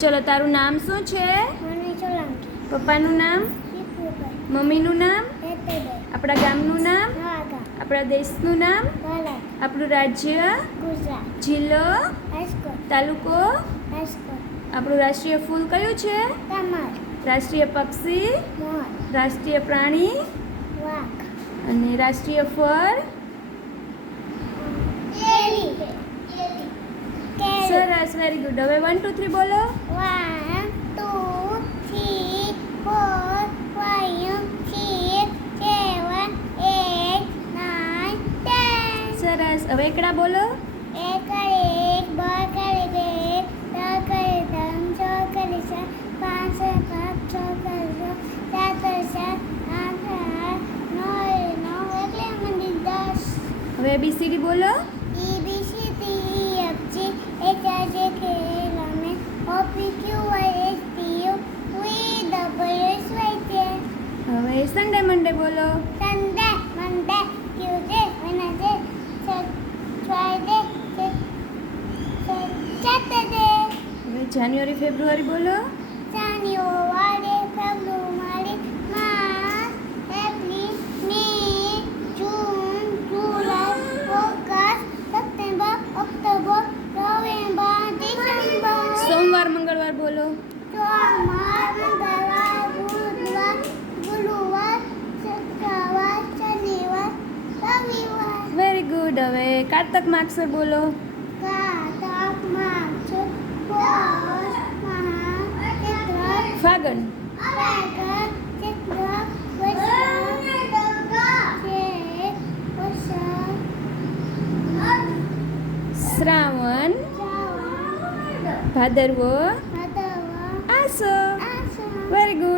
ચલો તારું નામ શું છે? પપ્પાનું નામ? મમ્મીનું નામ? આપણા ગામનું નામ? આપણા દેશનું નામ? આપણું રાજ્ય? ગુજરાત. જિલ્લો? તાલુકો? આપણું રાષ્ટ્રીય ફૂલ કયું છે? રાષ્ટ્રીય પક્ષી? રાષ્ટ્રીય પ્રાણી? અને રાષ્ટ્રીય ફળ કેરી કેરી વેરી ગુડ હવે વન ટુ થ્રી બોલો. One two three four five six seven eight nine ten સરસ. હવે એકડા બોલો. એક કરે એક બે કરે બે ત્રણ ત્રણ ચાર પાંચ પાંચ છ કરે સાત સાત આઠ આઠ નવ નવ એટલે મને દસ. હવે એબીસીડી બોલો. করে বলো। Sunday Monday Tuesday Wednesday Friday Saturday January February বলো। હવે કારતક માગસર બોલો કારતક માસ પોષ માસ ચૈત્ર ફાગણ ફાગણ ચૈત્ર વૈશાખ જેઠ વૈશાખ શ્રાવણ શ્રાવણ ભાદરવો ભાદરવા આસો આસો